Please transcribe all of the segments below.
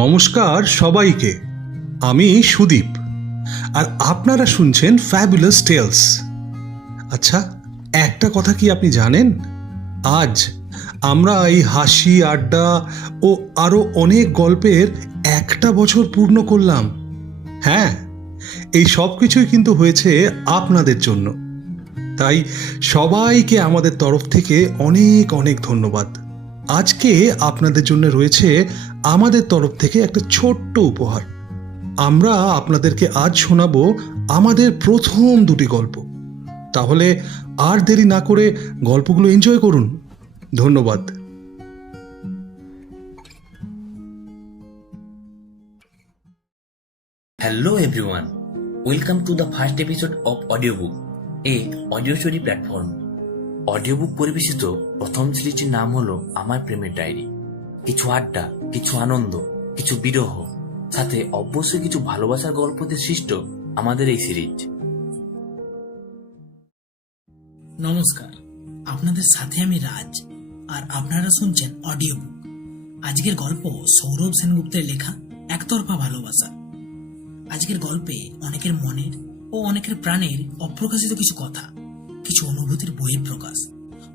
নমস্কার সবাইকে। আমি সুদীপ, আর আপনারা শুনছেন ফ্যাবুলাস টেলস। আচ্ছা, একটা কথা কি আপনি জানেন? আজ আমরা এই হাসি আড্ডা ও আরও অনেক গল্পের 1 বছর পূর্ণ করলাম। হ্যাঁ, এই সব কিছুই কিন্তু হয়েছে আপনাদের জন্য। তাই সবাইকে আমাদের তরফ থেকে অনেক অনেক ধন্যবাদ। আজকে আপনাদের জন্য রয়েছে আমাদের তরফ থেকে একটা ছোট্ট উপহার। আমরা আপনাদেরকে আজ শোনাবো আমাদের প্রথম 2টি গল্প। তাহলে আর দেরি না করে গল্পগুলো এনজয় করুন। ধন্যবাদ। Hello everyone, welcome to the first episode of Audiobook, a audio story platform. Audiobook পরিবেশিত প্রথম সিরিজটির নাম হলো আমার প্রেমের ডায়েরি। কিছু আড্ডা, কিছু আনন্দ, কিছু বিরহ, সাথে অবশ্যই কিছু ভালোবাসার গল্প দিয়ে সৃষ্ট আমাদের এই সিরিজ। নমস্কার, আপনাদের সাথে আমি রাজ, আর আপনারা শুনছেন অডিও বুক। আজকের গল্প সৌরভ সেনগুপ্তের লেখা একতরফা ভালোবাসা। আজকের গল্পে অনেকের মনের ও অনেকের প্রাণের অপ্রকাশিত কিছু কথা, কিছু অনুভূতির বহিঃপ্রকাশ।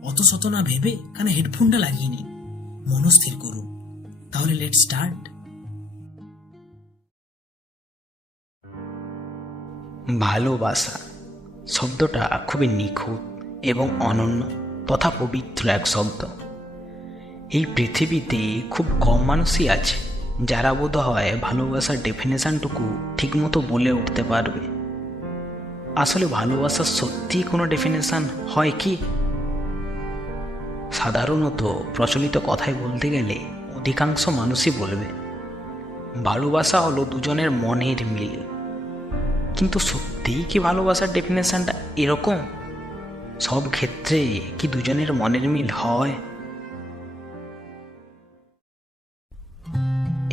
অত শত না ভেবে কানে হেডফোনটা লাগিয়ে নিন, মনস্থির করুন। তাহলে লেট স্টার্ট। ভালোবাসা শব্দটা খুবই নিখুঁত এবং অনন্য তথা পবিত্র এক শব্দ। এই পৃথিবীতে খুব কম মানুষই আছে যারা বোধ হয় ভালোবাসার ডেফিনেশনটুকু ঠিকমতো বলে উঠতে পারবে। আসলে ভালোবাসার সত্যিই কোনো ডেফিনেশন হয় কি? সাধারণত প্রচলিত কথায় বলতে গেলে অধিকাংশ মানুষই বলবে ভালোবাসা হলো দুজনের মনের মিল। কিন্তু সত্যিই কি ভালোবাসার ডেফিনেশনটা এরকম? সব ক্ষেত্রে কি দুজনের মনের মিল হয়?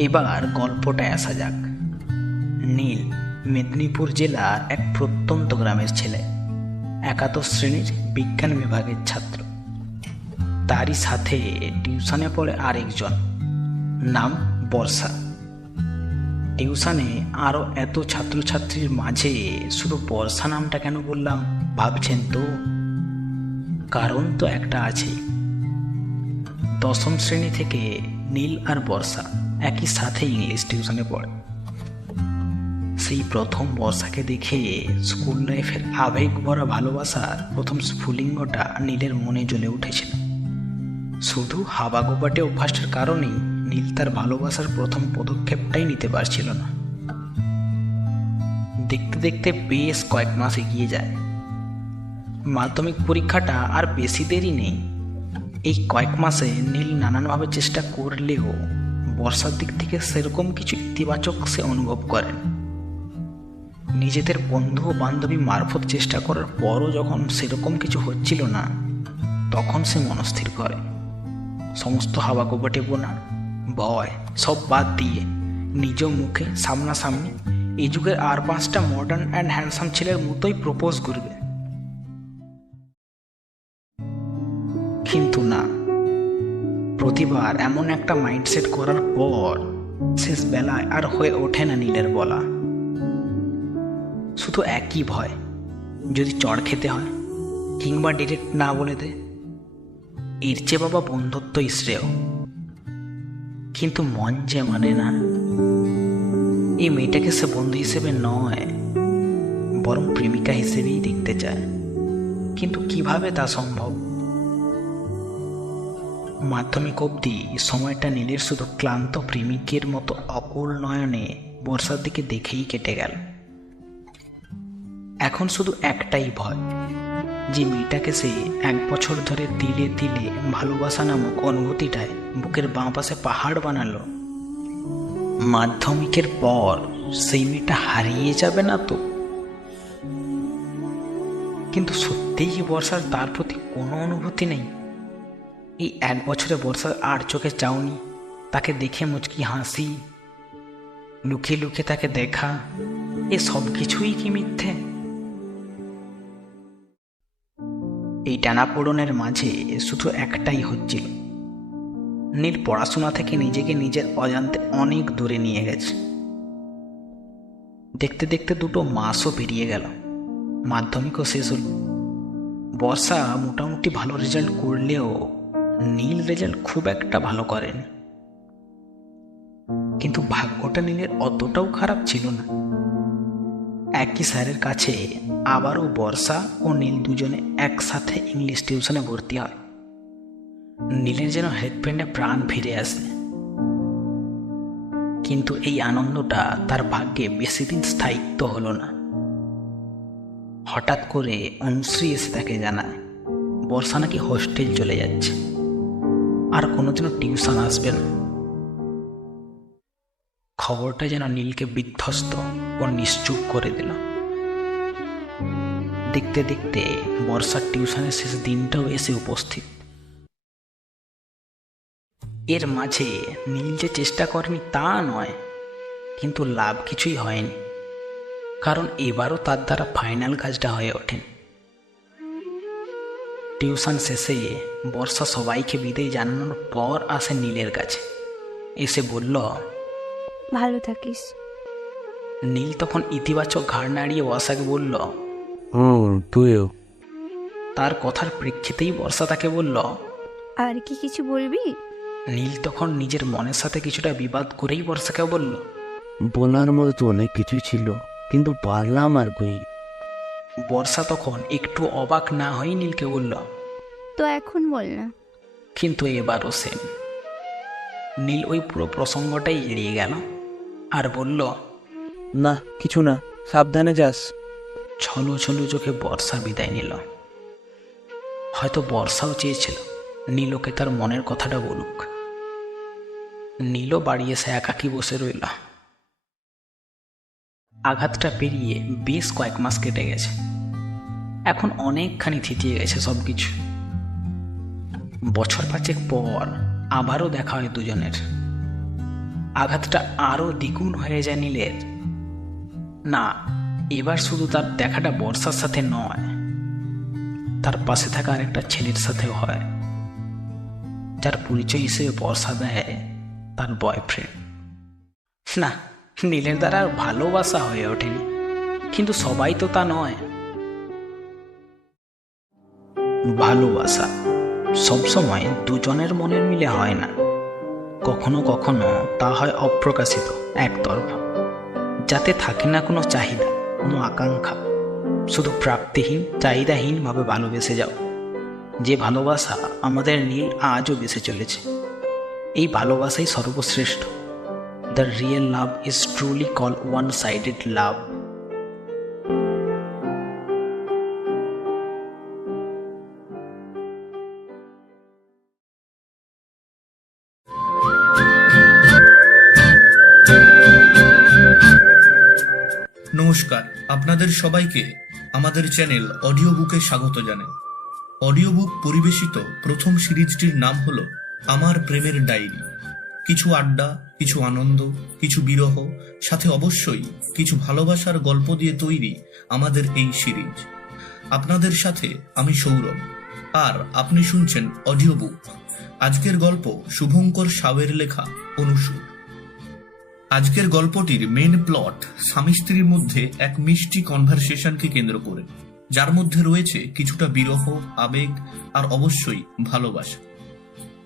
এবার গল্পটায় আসা যাক। নীল মেদিনীপুর জেলার এক প্রত্যন্ত গ্রামের ছেলে, একাদশ শ্রেণীর বিজ্ঞান বিভাগের ছাত্র। তারই সাথে টিউশনে পড়ে আরেকজন, নাম বর্ষা। টিউশনে আরও এত ছাত্রছাত্রীর মাঝে শুধু বর্ষা নামটা কেন বললাম ভাবছেন তো? কারণ তো একটা আছে। দশম শ্রেণী থেকে নীল আর বর্ষা একই সাথে ইংলিশ টিউশনে পড়ে। সেই প্রথম বর্ষাকে দেখে স্কুল লাইফের আবেগ ভরা ভালোবাসার প্রথম স্ফুলিঙ্গটা নীলের মনে জ্বলে উঠেছিল। শুধু হাবাগোপাটে অভ্যাসের কারণেই নীল তার ভালোবাসার প্রথম পদক্ষেপটাই নিতে পারছিল না। দেখতে দেখতে বেশ কয়েক মাস এগিয়ে যায়। মাধ্যমিক পরীক্ষাটা আর বেশি দেরি নেই। এই কয়েক মাসে নীল নানানভাবে চেষ্টা করলেও বর্ষার দিক থেকে সেরকম কিছু ইতিবাচক সে অনুভব করেন। নিজেদের বন্ধু ও বান্ধবী মারফত চেষ্টা করার পরও যখন সেরকম কিছু হচ্ছিল না, তখন সে মনস্থির করে সমস্ত হাওয়াগোপাটে বোনা ভয় সব বাদ দিয়ে নিজ মুখে সামনাসামনি এই যুগের আর 5টা মডার্ন অ্যান্ড হ্যান্ডসাম ছেলের মতোই প্রপোজ করবে। কিন্তু না, প্রতিবার এমন একটা মাইন্ডসেট করার পর শেষ বেলায় আর হয়ে ওঠে না নীলের বলা। শুধু একই ভয়, যদি চড় খেতে হয় কিংবা ডিরেক্ট না বলে দে, এর চেয়ে বাবা বন্ধুত্বই শ্রেয়। কিন্তু মন যে মানে না, এই মেয়েটাকে সে বন্ধু হিসেবে নয়, বরং প্রেমিকা হিসেবেই দেখতে চায়। কিন্তু কিভাবে তা সম্ভব? মাধ্যমিক অবধি সময়টা নীলের শুধু ক্লান্ত প্রেমিকের মতো অকুল নয়নে বর্ষার দিকে দেখেই কেটে গেল। এখন শুধু একটাই ভয়, যে মেয়েটাকে সে 1 বছর ধরে তিলে তিলে ভালোবাসা নামক অনুভূতিটায় বুকের বাঁ পাশে পাহাড় বানালো, মাধ্যমিকের পর সেই মেয়েটা হারিয়ে যাবে না তো? কিন্তু সত্যিই কি বর্ষার তার প্রতি কোনো অনুভূতি নেই? এই 1 বছরে বর্ষার আর চোখে চাউনি, তাকে দেখে মুচকি হাসি, লুকিয়ে লুকিয়ে তাকে দেখা, এ সব কিছুই কি মিথ্যে? এই টানাপোড়নের মাঝে শুধু একটাই হচ্ছিল, নীল পড়াশোনা থেকে নিজেকে নিজের অজান্তে অনেক দূরে নিয়ে গেছে। দেখতে দেখতে 2 মাসও পেরিয়ে গেল, মাধ্যমিকও শেষ হল। বর্ষা মোটামুটি ভালো রেজাল্ট করলেও নীল রেজাল্ট খুব একটা ভালো করেনি। কিন্তু ভাগ্যটা নীলের অতটাও খারাপ ছিল না। একই স্যারের কাছে আবারও বর্ষা ও নীল দুজনে একসাথে ইংলিশ টিউশনে ভর্তি হয়। নীলের যেন হেডব্যান্ডে প্রাণ ফিরে আসে। কিন্তু এই আনন্দটা তার ভাগ্যে বেশি দিন স্থায়িত্ব হলো না। হঠাৎ করে অনুশ্রী এসে তাকে জানায় বর্ষা নাকি হোস্টেল চলে যাচ্ছে, আর কোনোদিনও টিউশন আসবে না। খবরটা যেন নীলকে বিধ্বস্ত ও নিশ্চুপ করে দিল। দেখতে দেখতে বর্ষার টিউশনের শেষ দিনটাও এসে উপস্থিত। এর মাঝে নীল যে চেষ্টা করেনি তা নয়, কিন্তু লাভ কিছুই হয়নি, কারণ এবারও তার দ্বারা ফাইনাল কাজটা হয়ে ওঠেনি। টিউশন শেষে বর্ষা সবাইকে বিদায় জানানোর পর আসে নীলের কাছে। এসে বলল, ভালো থাকিস। নীল তখন ইতিবাচক ঘাড় নাড়িয়ে বর্ষাকে বলল, তুইও। তার কথার প্রেক্ষিতেই বর্ষা তাকে বলল। আর কি কিছু বলবি? নীল তখন নিজের মনের সাথে কিছুটা বিবাদ করেই বর্ষাকেও বলল, বলার মতো তো অনেক কিছুই ছিল, কিন্তু পারলাম আর কই। বর্ষা তখন একটু অবাক না হয়ে নীলকে বলল, তো এখন বল না। কিন্তু এবারও সেম। নীল ওই পুরো প্রসঙ্গটাই এড়িয়ে গেল আর বলল, না কিছু না, সাবধানে যাস। ছলো ছলো চোখে বর্ষা বিদায় নিল। হয়তো বর্ষাও চেয়েছিল নীলকে তার মনের কথাটা বলুক। নীলও বাড়ি এসে একাকী বসে রইল। আঘাতটা পেরিয়ে বেশ কয়েক মাস কেটে গেছে। এখন অনেকখানি থিতিয়ে গেছে সবকিছু। বছর 5 পর আবারও দেখা হয় দুজনের। আঘাতটা আরো দ্বিগুণ হয়ে যায় নীলের। না, এবার শুধু তার দেখাটা বর্ষার সাথে নয়, তার পাশে থাকা আরেকটা ছেলের সাথেও হয়, যার পরিচয় হিসেবে বর্ষা দেয় তার বয়ফ্রেন্ড। না, নীলের দ্বারা আর ভালোবাসা হয়ে ওঠেনি, কিন্তু সবাই তো তা নয়। ভালোবাসা সবসময় দুজনের মনের মিলে হয় না। কখনো কখনো তা হয় অপ্রকাশিত, একতরফা, যাতে থাকে না কোনো চাহিদা, কোনো আকাঙ্ক্ষা, শুধু প্রাপ্তিহীন, চাহিদাহীনভাবে ভালোবেসে যাও। যে ভালোবাসা আমাদের নীল আজও বেঁচে চলেছে। এই ভালোবাসাই সর্বশ্রেষ্ঠ। The real love is truly call one sided love. নমস্কার, আপনাদের সবাইকে আমাদের চ্যানেল অডিও বুকে স্বাগত জানাই। অডিও বুক পরিবেশিত প্রথম সিরিজটির নাম হলো আমার প্রেমের ডায়েরি। কিছু আড্ডা, কিছু আনন্দ, কিছু বিরহ, সাথে অবশ্যই কিছু ভালোবাসার গল্প দিয়ে তৈরি আমাদের এই সিরিজ। আপনাদের সাথে আমি সৌরভ, আর আপনি শুনছেন অডিও বুক। আজকের গল্প শুভঙ্কর সাউয়ের লেখা অনুসুর। আজকের গল্পটির মেন প্লট স্বামী স্ত্রীর মধ্যে এক মিষ্টি কনভারসেশনকে কেন্দ্র করে, যার মধ্যে রয়েছে কিছুটা বিরহ, আবেগ আর অবশ্যই ভালোবাসা।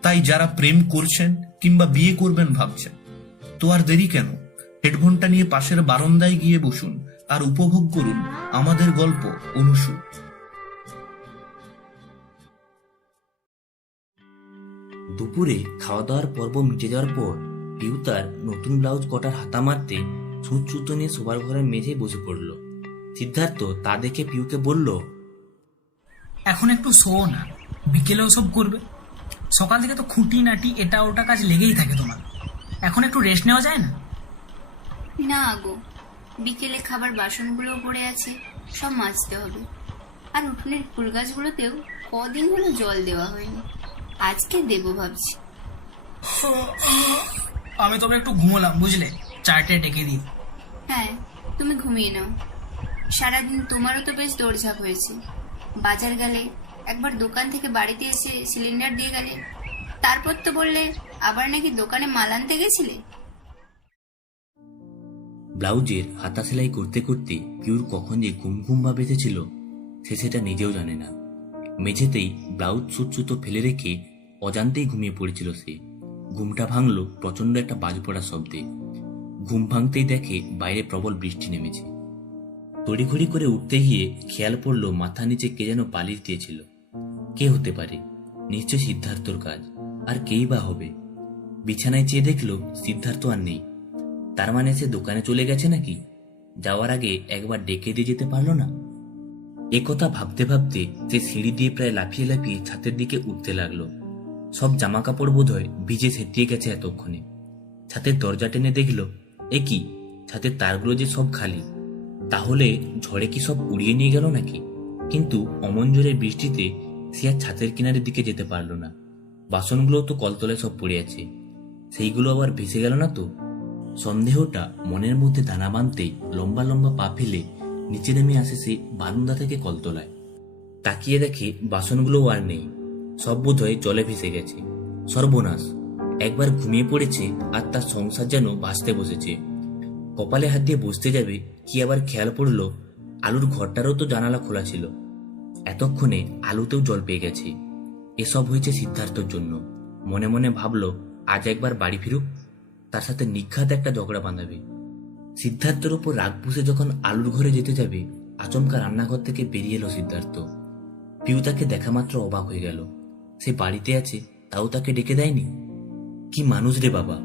তাই যারা প্রেম করছেন কিংবা বিয়ে করবেন ভাবছেন, তো আর দেরি কেন? হেডফোনটা নিয়ে পাশের বারান্দায় গিয়ে বসুন আর উপভোগ করুন আমাদের গল্প অনুসুর। দুপুরে খাওয়া দাওয়ার পর্ব মিটে যাওয়ার পর পিউ তার নতুন ব্লাউজ কটার হাতা মারতে ছুঁচ নিয়ে শোবার ঘরের মেঝেই বসে পড়ল। সিদ্ধার্থ তা দেখে পিউকে বলল, এখন একটু শো না, বিকেলেও সব করবে। সকাল থেকে তো খুঁটি নাটি এটা ওটা কাজ লেগেই থাকে তোমার। এখন একটু রেস্ট নেওয়া যায় না? না গো, বিকেলে খাবার বাসনগুলো পড়ে আছে, সব মাজতে হবে। আর উঠোনের ফুল গাছগুলোতেও কদিন হলো জল দেওয়া হয়নি, আজকে দেবো ভাবছি। আমি তবে একটু ঘুমোলাম, বুঝলে, 4টে ডেকে দিই। হ্যাঁ, তুমি ঘুমিয়ে নাও। সারাদিন তোমারও তো বেশ দৌড়ঝাঁপ হয়েছে। বাজার গেলে, একবার দোকান থেকে বাড়িতে এসে সিলিন্ডার দিয়ে গেলে, তারপর তো বললে আবার নাকি দোকানে মাল আনতে গেছিলে। ব্লাউজের হাতা সেলাই করতে করতে পিউর কখন যে ঘুম ঘুম ভাব এসেছিল সে সেটা নিজেও জানে না। মেঝেতেই ব্লাউজ সুতো ফেলে রেখে অজান্তেই ঘুমিয়ে পড়েছিল সে। ঘুমটা ভাঙলো প্রচন্ড একটা বাজ পড়ার শব্দে। ঘুম ভাঙতেই দেখে বাইরে প্রবল বৃষ্টি নেমেছে। তড়িঘড়ি করে উঠতে গিয়ে খেয়াল পড়লো মাথা নিচে কে যেন বালিশ দিয়েছিল। কে হতে পারে? নিশ্চয় সিদ্ধার্থর কাজ। আর কেই বা হবে? বিছানায় চেয়ে দেখলো সিদ্ধার্থ আর নেই। তার মানে সে দোকানে চলে গেছে নাকি? যাওয়ার আগে একবার ডেকে দিয়ে যেতে পারলো না? একথা ভাবতে ভাবতে সে সিঁড়ি দিয়ে প্রায় লাফিয়ে লাফিয়ে ছাদের দিকে উঠতে লাগলো। সব জামা কাপড় বোধহয় ভিজে সেটিয়ে গেছে এতক্ষণে। ছাদের দরজা টেনে দেখলো এ কি, ছাদের তারগুলো যে সব খালি। তাহলে ঝড়ে কি সব উড়িয়ে নিয়ে গেল নাকি? কিন্তু অমন জোরে বৃষ্টিতে সে আর ছাদের কিনারের দিকে যেতে পারলো না। বাসনগুলো তো কলতলায় সব পড়ে আছে, সেইগুলো আবার ভেসে গেল না তো? সন্দেহটা মনের মধ্যে দানা বাঁধতেই লম্বা লম্বা পা ফেলে নিচে নেমে আসে সে বারান্দা থেকে কলতলায়। তাকিয়ে দেখে বাসনগুলো আর নেই, সব বোধহয় জলে ভেসে গেছে। সর্বনাশ! একবার ঘুমিয়ে পড়েছে আর তার সংসার যেন ভাসতে বসেছে। কপালে হাত দিয়ে বসতে যাবে কি আবার খেয়াল পড়ল আলুর ঘরটারও তো জানালা খোলা ছিল। এতক্ষণে আলুতেও জল পেয়ে গেছে। এসব হয়েছে সিদ্ধার্থর জন্য। মনে মনে ভাবলো আজ একবার বাড়ি ফিরুক, তার সাথে নিঘাত একটা ঝগড়া বাঁধাবে। সিদ্ধার্থের উপর রাগ পুষে যখন আলুর ঘরে যেতে যাবে আচমকা রান্নাঘর থেকে বেরিয়ে এলো সিদ্ধার্থ। পিউ তাকে দেখা মাত্র অবাক হয়ে গেল। সে বাড়িতে আছে তাও তাকে ডেকে দেয়নি। কি মানুষ রে বাবা!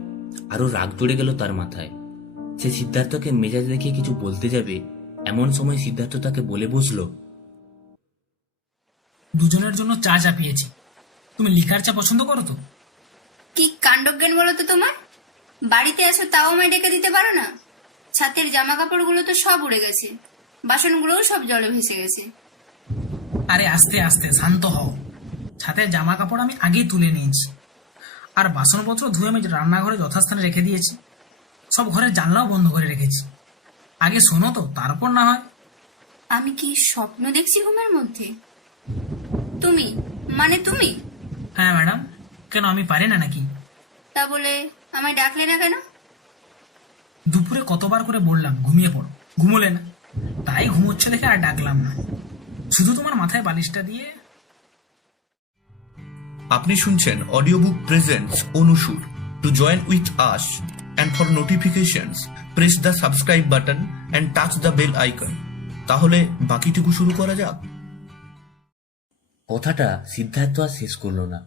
আরো রাগ জড়ে গেল তার মাথায়। সে সিদ্ধার্থকে মেজাজ দেখিয়ে কিছু বলতে যাবে এমন সময় সিদ্ধার্থ তাকে বলে বসলো, দুজনের জন্য চা চাপিয়েছি। তুমি লিকার চা পছন্দ করো তো? কি কাণ্ডজ্ঞান বলো তো তোমার! বাড়িতে আসো তাও আমায় ডেকে দিতে পারো না? ছাতের জামা কাপড়গুলো তো সব উড়ে গেছে, বাসনগুলোও সব জলে ভেসে গেছে। আরে আস্তে আস্তে শান্ত হও। ছাতের জামা কাপড় আমি আগেই তুলে নিয়েছি, আর বাসনপত্র ধুয়ে আমি রান্নাঘরে যথাস্থানে রেখে দিয়েছি। সব ঘরের জানলাও বন্ধ করে রেখেছি। আগে শোনো তো, তারপর না হয়। আমি কি স্বপ্ন দেখছি ঘুমের মধ্যে? তুমি মানে তুমি? হ্যাঁ ম্যাডাম, কেন আমি পারি না নাকি? তা বলে আমায় ডাকলে না কেন? দুপুরে কতবার করে বললাম ঘুমিয়ে পড়ো, ঘুমোলে না। তাই ঘুমোচ্ছে দেখে আর ডাকলাম না, শুধু তোমার মাথায় বালিশটা দিয়ে। আপনি শুনছেন অডিও বুক প্রেজেন্টস অনুসুর। To join with us and for notifications press the subscribe button and touch the bell icon. তাহলে বাকিটুকু শুরু করা যাক। কথাটা সিদ্ধার্থ আর শেষ করলো না।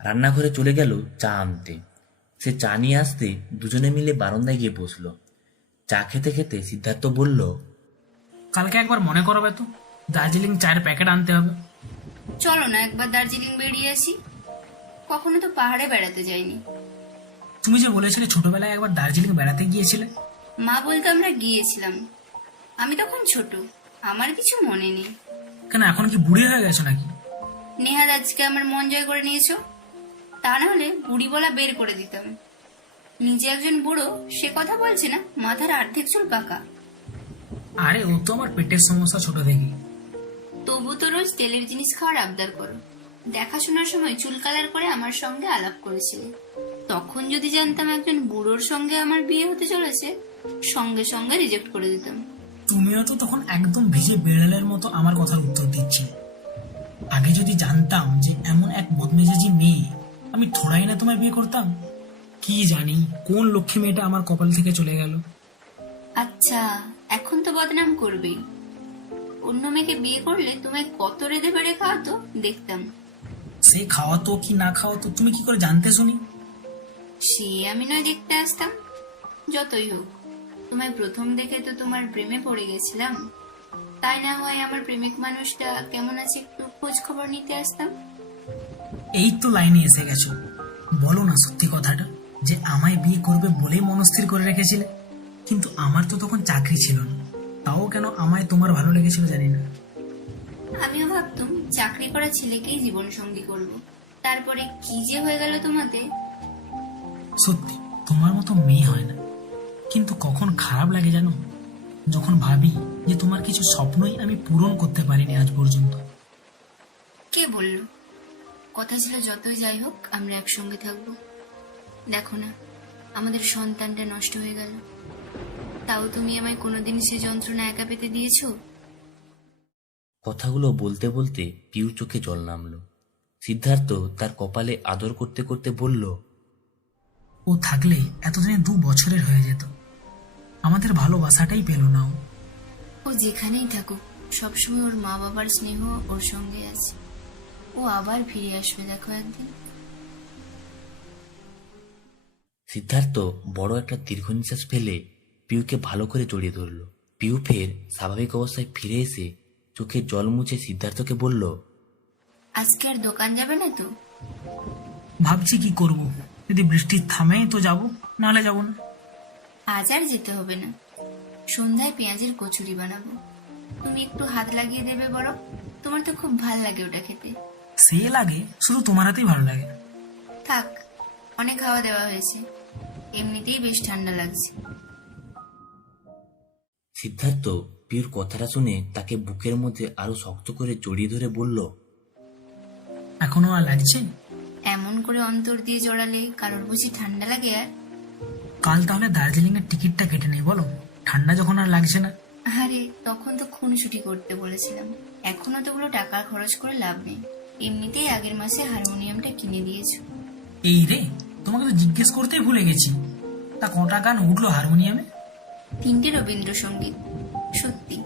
রান্নাঘরে চলে গেল চা আনতে। সে চা নিয়ে আসতে দুজনে মিলে বারান্দায় গিয়ে বসলো। চা খেতে খেতে সিদ্ধার্থ বলল, কালকে একবার মনে করবে তো, দার্জিলিং চায়ের প্যাকেট আনতে হবে। চলো না একবার দার্জিলিং বেরিয়ে আসি। কখনো তো পাহাড়ে বেড়াতে যাইনি। তুমি যে বলেছিলে ছোটবেলায় একবার দার্জিলিং বেড়াতে গিয়েছিলে। মা বলতে আমরা গিয়েছিলাম, আমি তখন ছোট, আমার কিছু মনে নেই। কেন, এখন কি বুড়ি হয়ে গেছো নাকি? নেহাদ আজকে আমার মন জয় করে নিয়েছো, তা না হলে বুড়ি বলা বের করে দিতাম। নিজে একজন বুড়ো সে কথা বলছে না, মাথার অর্ধেক চুল পাকা। আরে ও তো আমার পেটের সমস্যা ছোট থেকে। তবু তো রোজ তেলের জিনিস খাওয়ার আবদার করো। দেখাশোনার সময় চুল কালার করে আমার সঙ্গে আলাপ করেছিলে। তখন যদি জানতাম একজন বুড়োর সঙ্গে আমার বিয়ে হতে চলেছে, সঙ্গে সঙ্গে রিজেক্ট করে দিতাম। তুমিও তো তখন একদম ভিজে বেড়ালের মতো আমার কথার উত্তর দিচ্ছিলে। আগে যদি জানতাম যে এমন এক বদমেজাজি মেয়ে, আমি থোড়াই না তোমায় বিয়ে করতাম। কি জানি কোন লক্ষ্মী মেয়েটা আমার কপাল থেকে চলে গেল। আচ্ছা, এখন তো বদনাম করবেই। অন্য মেয়েকে বিয়ে করলে তোমায় কত রেঁধে বেড়ে খাওয়াতো দেখতাম। সে খাওয়াতো কি না খাওয়াতো তুমি কি করে জানতে শুনি? সে আমি নয় দেখতে আসতাম। যতই হোক, তোমায় প্রথম দেখে তো তোমার প্রেমে পড়ে গেছিলাম। তাই না হয় আমার প্রেমিক মানুষটা কেমন আছে একটু খোঁজ খবর নিতে আসতাম। এই তো লাইনে এসে গেছো। বলো না সত্যি কথাটা, যে আমায় বিয়ে করবে বলেই মনস্থির করে রেখেছিলে। কিন্তু আমার তো তখন চাকরি ছিল না, তাও কেন আমায় তোমার ভালো লেগেছিল জানি না। আমিও ভাবতাম চাকরি করা ছেলেকেই জীবন সঙ্গী করব। তারপরে কি যে হয়ে গেল তোমাতে। সত্যি তোমার মতো মেয়ে হয় না। কিন্তু কখন খারাপ লাগে জানো, যখন ভাবি যে তোমার কিছু স্বপ্নই আমি পূরণ করতে পারিনি আজ পর্যন্ত। কে বলল? কথা ছিল যতই যাই হোক আমরা একসঙ্গে থাকবো। দেখো না, আমাদের সন্তানটা নষ্ট হয়ে গেল, তাও তুমি আমায় কোনোদিন সে যন্ত্রণা একা পেতে দিয়েছো? কথাগুলো বলতে বলতে পিউর চোখে জল নামলো। সিদ্ধার্থ তার কপালে আদর করতে করতে বলল, ও থাকলে এতদিনে 2 বছরের হয়ে যেত। আমাদের ভালোবাসাটাই পেল না ও। ও যেখানেই থাকুক সবসময় ওর মা বাবার স্নেহ ওর সঙ্গে আছে। ও আবার ফিরে আসবে, দেখো একদিন। সিদ্ধার্থ বড় একটা দীর্ঘ নিঃশ্বাস ফেলে পিউকে ভালো করে জড়িয়ে ধরল। পিউ ফের স্বাভাবিক অবস্থায় ফিরে এসে চোখে জল মুছে সিদ্ধার্থকে বলল, আজকে আর দোকান যাবে না তো? ভাবছি কি করব, যদি বৃষ্টি থামে তো যাব, নাহলে যাব না। আজ আর যেতে হবে না, সন্ধ্যায় পেঁয়াজের কচুরি বানাবো, তুমি একটু হাত লাগিয়ে দেবে বরং। তোমার তো খুব ভাল লাগে ওটা খেতে। সে লাগে, শুধু তোমার হাতেই ভালো লাগে। থাক, অনেক খাওয়া দেওয়া হয়েছে, এমনিতেই বেশ ঠান্ডা লাগছে। সিদ্ধার্থ পিউর কথাটা শুনে তাকে বুকের মধ্যে আরো শক্ত করে জড়িয়ে ধরে বলল, এখনো আর লাগছে? এমন করে অন্তর দিয়ে জড়ালে কারোর বুঝি ঠান্ডা লাগে? আর কাল তাহলে দার্জিলিং এর টিকিটটা কেটে নেই, বলো, ঠান্ডা যখন আর লাগছে না। আরে তখন তো খুনসুটি করতে বলেছিলাম, এখনো তো ওগুলো টাকা খরচ করে লাভ নেই, এমনিতেই আগের মাসে হারমোনিয়ামটা কিনে দিয়েছো। এই রে, তোমাকে তো জিজ্ঞেস করতেই ভুলে গেছি, তা কটা গান উঠলো হারমোনিয়ামে? 3টে রবীন্দ্রসঙ্গীত। সত্যি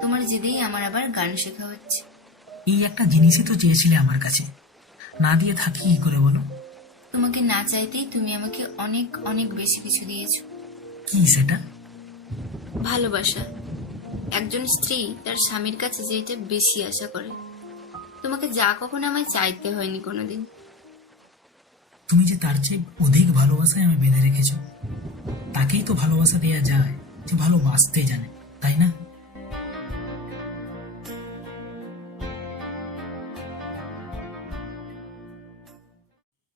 তোমার জেদেই আমার আবার গান শেখা হচ্ছে। এই একটা জিনিসই তো চেয়েছিলে আমার কাছে, না দিয়ে থাকি কি করে বলো? তোমাকে না চাইতেই তুমি আমাকে অনেক অনেক বেশি কিছু দিয়েছো। কি সেটা? ভালোবাসা। একজন স্ত্রী তার স্বামীর কাছে যেটা বেশি আশা করে। তোমাকে যা কখনো আমায় চাইতে হয়নি কোনোদিন। তুমি যে তার চেয়ে অধিক ভালোবাসায় আমি বেঁধে রেখেছো, তাকেই তো ভালোবাসা দেয়া যায় যে ভালোবাসতে জানে, তাই না?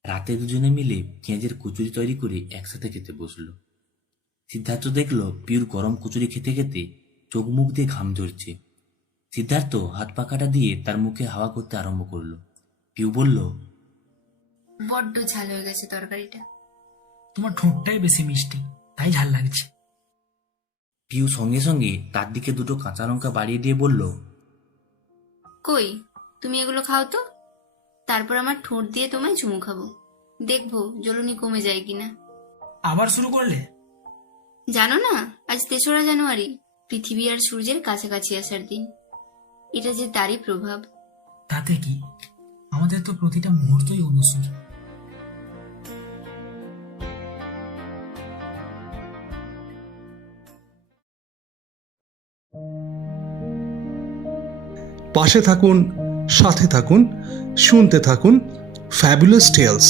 রাতে দুজনে মিলে পেঁয়াজের কচুরি তৈরি করে একসাথে খেতে বসলো। সিদ্ধার্থ দেখলো পিউর গরম কচুরি খেতে খেতে চোখ মুখ দিয়ে ঘাম ঝরছে। সিদ্ধার্থ হাত পাখাটা দিয়ে তার মুখে হাওয়া করতে আরম্ভ করলো। পিউ বলল, বড্ড ঝাল হয়ে গেছে তরকারিটা। তোমার ঠোঁটটাই বেশি মিষ্টি, তাই ঝাল লাগছে। পিউ সঙ্গে সঙ্গে তার দিকে 2টো কাঁচা লঙ্কা বাড়িয়ে দিয়ে বলল, কই, তুমি এগুলো খাও তো, তারপর আমার ঠোঁট দিয়ে তোমায় চুমু খাবো, দেখবো জ্বলুনি কমে যায় কিনা। আবার শুরু করলে? জানো না, আজ 3রা জানুয়ারি, পৃথিবী আর সূর্যের কাছাকাছি আসার দিন। এটা যে তারই প্রভাব। তাতে কি, আমাদের তো প্রতিটা মুহূর্তই অনুসূর। পাশে থাকুন, সাথে থাকুন, শুনতে থাকুন ফ্যাবুলাস টেলস।